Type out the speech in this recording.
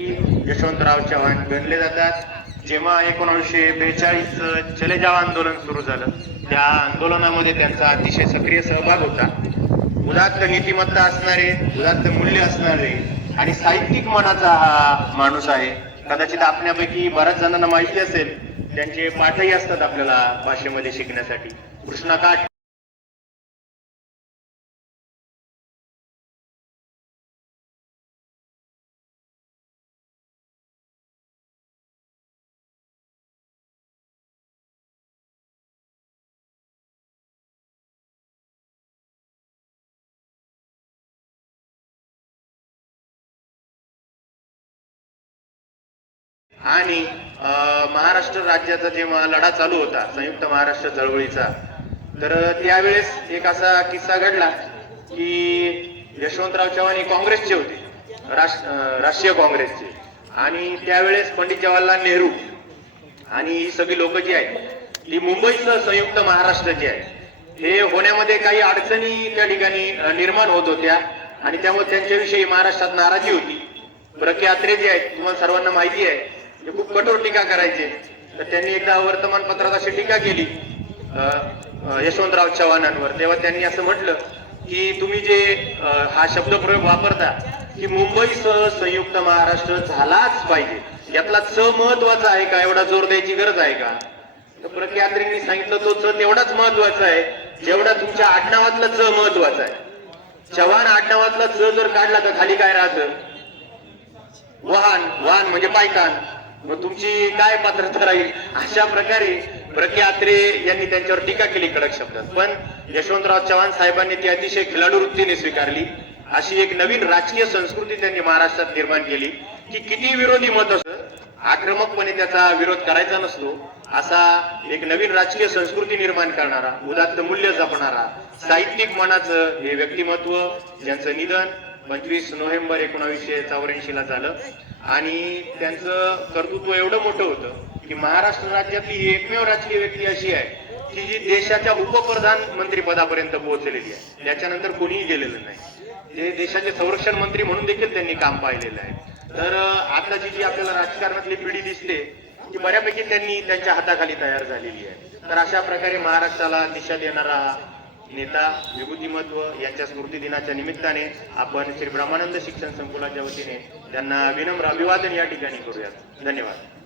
यशवंतराव चव्हाण गणले जातात. जेव्हा एकोणीसशे बेचाळीस चले जाव आंदोलन सुरू झालं त्या आंदोलनामध्ये त्यांचा अतिशय सक्रिय सहभाग होता. उदात्त नीतिमत्ता असणारे उदात्त मूल्य असणारे आणि साहित्यिक मनाचा हा माणूस आहे. कदाचित आपल्यापैकी बऱ्याच जणांना माहिती असेल त्यांचे पाठही असतात आपल्याला भाषेमध्ये शिकण्यासाठी. कृष्णाकाठ आणि महाराष्ट्र राज्याचा जेव्हा लढा चालू होता संयुक्त महाराष्ट्र चळवळीचा तर त्यावेळेस एक असा किस्सा घडला की यशवंतराव चव्हाण हे काँग्रेसचे होते राष्ट्रीय काँग्रेसचे. आणि त्यावेळेस पंडित जवाहरलाल नेहरू आणि ही सगळी लोक जी आहेत ती मुंबईचं संयुक्त महाराष्ट्र जे आहे हे होण्यामध्ये काही अडचणी त्या ठिकाणी निर्माण होत होत्या आणि त्यामुळे त्यांच्याविषयी महाराष्ट्रात नाराजी होती. प्रख्यात्रे जे आहेत तुम्हाला सर्वांना माहिती आहे ते खूप कठोर टीका करायचे. तर त्यांनी एकदा वर्तमानपत्रात अशी टीका केली अं, यशवंतराव चव्हाणांवर. तेव्हा त्यांनी असं म्हटलं की तुम्ही जे हा शब्दप्रयोग वापरता की मुंबईसह संयुक्त महाराष्ट्र झालाच पाहिजे. यातला च महत्त्वाचा आहे का? एवढा जोर द्यायची गरज आहे का? तर प्रख्यात्रींनी सांगितलं तो च तेवढाच महत्त्वाचा आहे जेवढा तुमच्या आडनावातला च महत्त्वाचा आहे. चव्हाण आडनावातला च जर काढला तर खाली काय राहतं? वाहन. वाहन म्हणजे पायकान मग तुमची काय पात्रता राहील? अशा प्रकारे प्रख्यात्रे यांनी त्यांच्यावर टीका केली कडक शब्दात. पण यशवंतराव चव्हाण साहेबांनी ती अतिशय खिलाडू वृत्तीने स्वीकारली. अशी एक नवीन राजकीय संस्कृती त्यांनी महाराष्ट्रात निर्माण केली की किती विरोधी मत असं आक्रमकपणे त्याचा विरोध करायचा नसतो असा एक नवीन राजकीय संस्कृती निर्माण करणारा उदात्त मूल्य जपणारा साहित्यिक मनाचं हे व्यक्तिमत्व ज्यांचं निधन पंचवीस नोव्हेंबर एकोणावीसशे चौऱ्याऐंशी ला झालं आणि त्यांचं कर्तृत्व एवढं मोठं होतं की महाराष्ट्र राज्यातली ही एकमेव राजकीय व्यक्ती अशी आहे की जी देशाच्या उपप्रधानमंत्री पदापर्यंत पोहोचलेली आहे. त्याच्यानंतर कोणीही गेलेलं नाही. ते देशाचे संरक्षण मंत्री म्हणून देखील त्यांनी काम पाहिलेलं आहे. तर आताची जी आपल्याला राजकारणातली पिढी दिसते ती बऱ्यापैकी त्यांनी त्यांच्या हाताखाली तयार झालेली आहे. तर अशा प्रकारे महाराष्ट्राला दिशा देणारा नेता विभूतिमत्व यांच्या स्मृती दिनाच्या निमित्ताने आपण श्री ब्रह्मानंद शिक्षण संकुलाच्या वतीने त्यांना विनम्र अभिवादन या ठिकाणी करूयात. धन्यवाद.